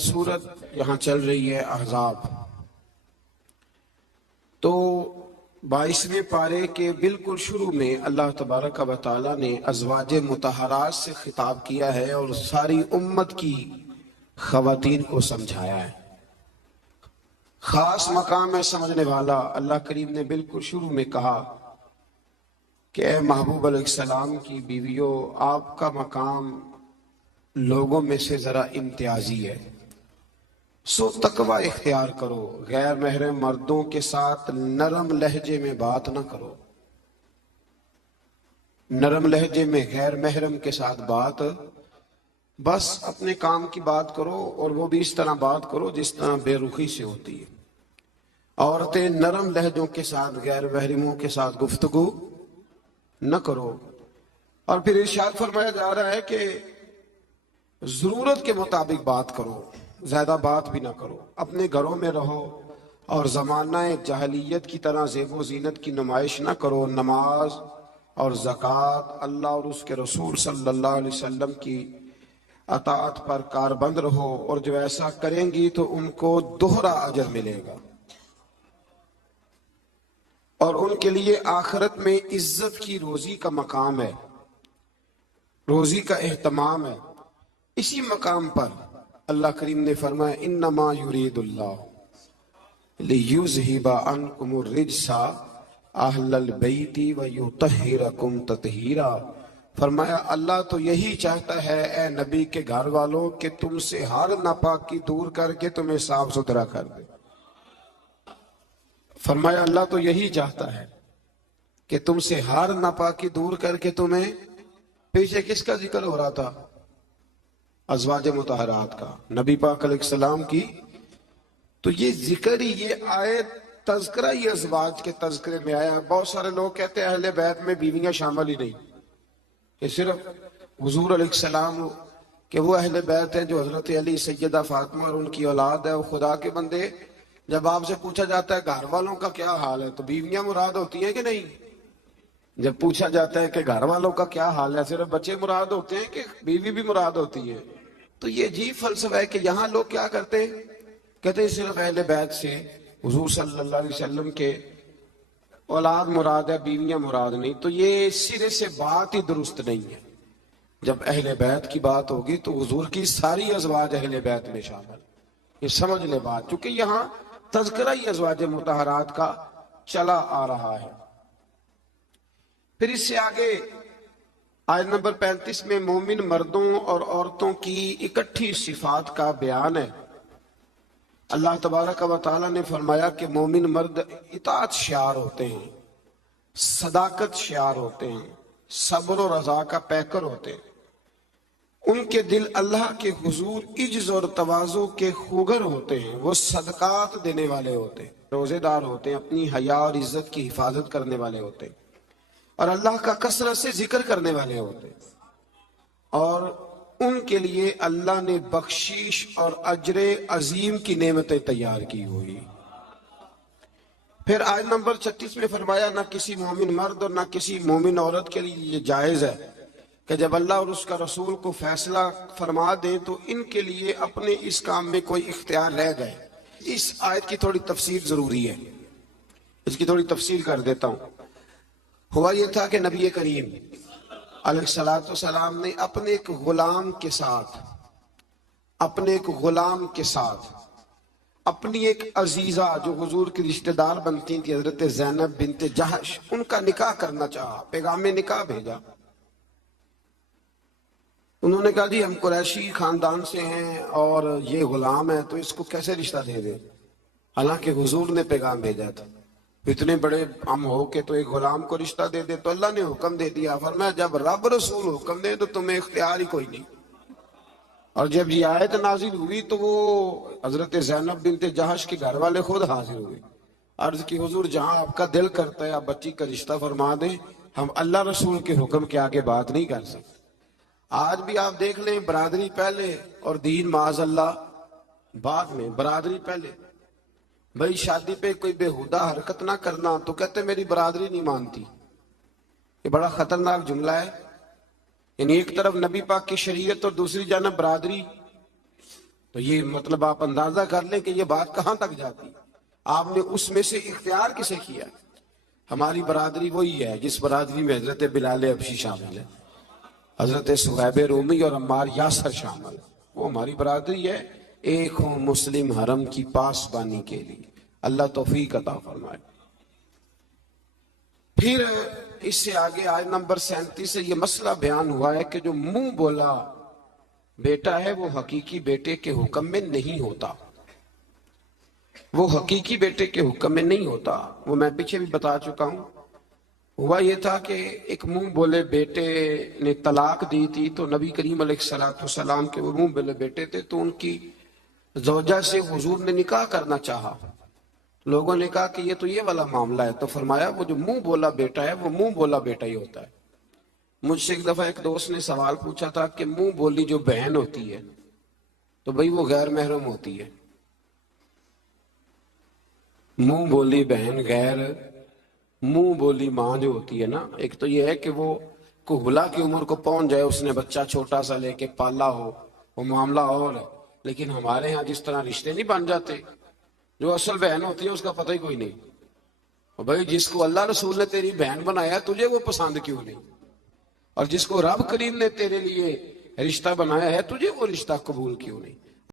सूरत यहाँ चल रही है अहज़ाब। तो 22वें पारे के बिल्कुल शुरू में अल्लाह तबारक व तआला ने अज़वाजे मुतहरात से खिताब किया है और सारी उम्मत की ख़वातीन को समझाया है। खास मकाम है समझने वाला। अल्लाह करीम ने बिल्कुल शुरू में कहा कि ए महबूब अलैहिस्सलाम की बीवियों, आपका मकाम लोगों में से जरा इम्तियाजी है, सो तकवा इख्तियार करो। गैर महरम मर्दों के साथ नरम लहजे में बात ना करो। नरम लहजे में गैर महरम के साथ बात, बस अपने काम की बात करो, और वो भी इस तरह बात करो जिस तरह बेरुखी से होती है। औरतें नरम लहजों के साथ गैर महरमों के साथ गुफ्तगू न करो। और फिर इरशाद फरमाया जा रहा है कि जरूरत के मुताबिक बात करो, ज्यादा बात भी ना करो। अपने घरों में रहो और जमाना जहलियत की तरह ज़ेबो ज़ीनत की नुमाइश ना करो। नमाज और ज़कात, अल्लाह और उसके रसूल सल्लल्लाहु अलैहि वसल्लम की अताअत पर कारबंद रहो, और जो ऐसा करेंगी तो उनको दोहरा अजर मिलेगा और उनके लिए आखिरत में इज्जत की रोजी का मकाम है, रोजी का एहतमाम है। इसी मकाम पर अल्लाह करीम ने फरमाया इन्नमा युरीदुल्लाह लियुज़हिबा अन्कुमुर रिज्सा अहलल बैति व युतहिरकुम ततहीरा। फरमाया अल्लाह तो यही चाहता है ए नबी के घर वालों कि तुमसे हर नापाकी दूर करके तुम्हें साफ सुथरा कर दे। फरमाया अल्लाह तो यही चाहता है कि तुमसे हर नापाकी दूर करके तुम्हें, पीछे किसका जिक्र हो रहा था? अज़वाजे मुतहरात का, नबी पाक अलैहिस्सलाम की। तो ये जिक्र ही, ये आयत तज़किरा ही अज़वाज के तज़किरे में आया है। बहुत सारे लोग कहते हैं अहले बैत में बीवियां शामिल ही नहीं, ये सिर्फ हुजूर अलैहिस्सलाम के वो अहले बैत हैं जो हजरत अली, सैयदा फातिमा और उनकी औलाद है। वो खुदा के बंदे, जब आपसे पूछा जाता है घर वालों का क्या हाल है, तो बीवियां मुराद होती हैं कि नहीं? जब पूछा जाता है कि घर वालों का क्या हाल है, सिर्फ बच्चे मुराद होते हैं कि बीवी भी मुराद होती है? तो ये अजीब फलसफा है कि यहाँ लोग क्या करते हैं, कहते हैं सिर्फ अहले बैत से हुजूर सल्लल्लाहु अलैहि वसल्लम के औलाद मुराद है, बीवियां मुराद नहीं। तो ये सिरे से बात ही दुरुस्त नहीं है। जब अहले बैत की बात होगी तो हुजूर की सारी अज़वाज अहले बैत में शामिल, ये समझ ले बात, क्योंकि यहाँ तज़किरा ही अज़वाज मुतहरात का चला आ रहा है। फिर इससे आगे आयत नंबर 35 में मोमिन मर्दों और औरतों की इकट्ठी सिफात का बयान है। अल्लाह तबारक व तआला ने फरमाया कि मोमिन मर्द इताअत शार होते हैं, सदाकत शार होते हैं, सब्र और रज़ा का पैकर होते हैं। उनके दिल अल्लाह के हुजूर इज्ज़ और तवाज़ु के खुगर होते हैं। वो सदकात देने वाले होते हैं, रोजेदार होते हैं, अपनी हया और इज्जत की हिफाजत करने वाले होते हैं, और अल्लाह का कसरत से जिक्र करने वाले होते हैं। और उनके लिए अल्लाह ने बख्शीश और अजरे अजीम की नेमतें तैयार की हुई। फिर आयत नंबर 36 में फरमाया ना किसी मोमिन मर्द और ना किसी मोमिन औरत के लिए ये जायज है कि जब अल्लाह और उसका रसूल को फैसला फरमा दें तो इनके लिए अपने इस काम में कोई इख्तियार रह जाए। इस आयत की थोड़ी तफसीर जरूरी है, इसकी थोड़ी तफसील कर देता हूं। हुआ यह था कि नबी करीम अलैहिस्सलातु वस्सलाम ने अपने एक गुलाम के साथ अपनी एक अजीजा जो हुजूर की रिश्तेदार बनती थी, हजरत ज़ैनब बिनते जहश, उनका निकाह करना चाहा। पैगाम निकाह भेजा। उन्होंने कहा जी हम कुरैशी खानदान से हैं और ये गुलाम है, तो इसको कैसे रिश्ता दे दे? हालांकि हुजूर ने पैगाम भेजा था, इतने बड़े हम हो के तो एक गुलाम को रिश्ता दे दे। तो अल्लाह ने हुक्म दे दिया, फरमाया जब रब रसूल हुक्म दे तो तुम्हें इख्तियार ही कोई नहीं। और जब ये आयत नाजिल हुई तो वो हजरत ज़ैनब बिनते जहश के घर वाले खुद हाजिर हुए। अर्ज की हुजूर जहां आपका दिल करता है आप बच्ची का रिश्ता फरमा दें, हम अल्लाह रसूल के हुक्म के आगे बात नहीं कर सकते। आज भी आप देख लें, बरादरी पहले और दीन माज़अल्लाह बाद में। बरादरी पहले, भाई शादी पे कोई बेहुदा हरकत ना करना तो कहते मेरी बरादरी नहीं मानती। ये बड़ा खतरनाक जुमला है। यानी एक तरफ नबी पाक की शरीयत और दूसरी जानब बरादरी। تو یہ مطلب آپ اندازہ کر لیں کہ یہ بات کہاں تک جاتی ہے. آپ نے اس میں سے اختیار کسے کیا؟ ہماری برادری وہی ہے جس برادری میں حضرت بلال حبشی شامل ہے، حضرت صہیب رومی اور عمار یاسر شامل ہے. وہ ہماری برادری ہے. ایک ہوں مسلم حرم کی پاسبانی کے لیے. اللہ توفیق عطا فرمائے. پھر اس سے آگے آیت نمبر 37 سے یہ مسئلہ بیان ہوا ہے کہ جو منہ بولا بیٹا ہے وہ حقیقی بیٹے کے حکم میں نہیں ہوتا. وہ حقیقی بیٹے کے حکم میں نہیں ہوتا. وہ میں پیچھے بھی بتا چکا ہوں. ہوا یہ تھا کہ ایک منہ بولے بیٹے نے طلاق دی تھی تو نبی کریم علیہ السلام کے وہ منہ بولے بیٹے تھے تو ان کی زوجہ سے حضور نے نکاح کرنا چاہا. لوگوں نے کہا کہ یہ تو یہ والا معاملہ ہے. تو فرمایا وہ جو منہ بولا بیٹا ہے وہ منہ بولا بیٹا ہی ہوتا ہے. مجھ سے ایک دفعہ ایک دوست نے سوال پوچھا تھا کہ منہ بولی جو بہن ہوتی ہے تو بھئی وہ غیر محرم ہوتی ہے. منہ بولی بہن غیر، منہ بولی ماں جو ہوتی ہے نا، ایک تو یہ ہے کہ وہ کہلا کی عمر کو پہنچ جائے، اس نے بچہ چھوٹا سا لے کے پالا ہو، وہ معاملہ اور ہے. لیکن ہمارے ہاں جس طرح رشتے نہیں بن جاتے، جو اصل بہن ہوتی ہے اس کا پتہ ہی کوئی نہیں. اور بھائی جس کو اللہ رسول نے تیری بہن بنایا تجھے وہ پسند کیوں نہیں؟ اور جس کو رب کریم نے تیرے لیے رشتہ بنایا ہے تجھے وہ رشتہ قبول کیوں نہیں؟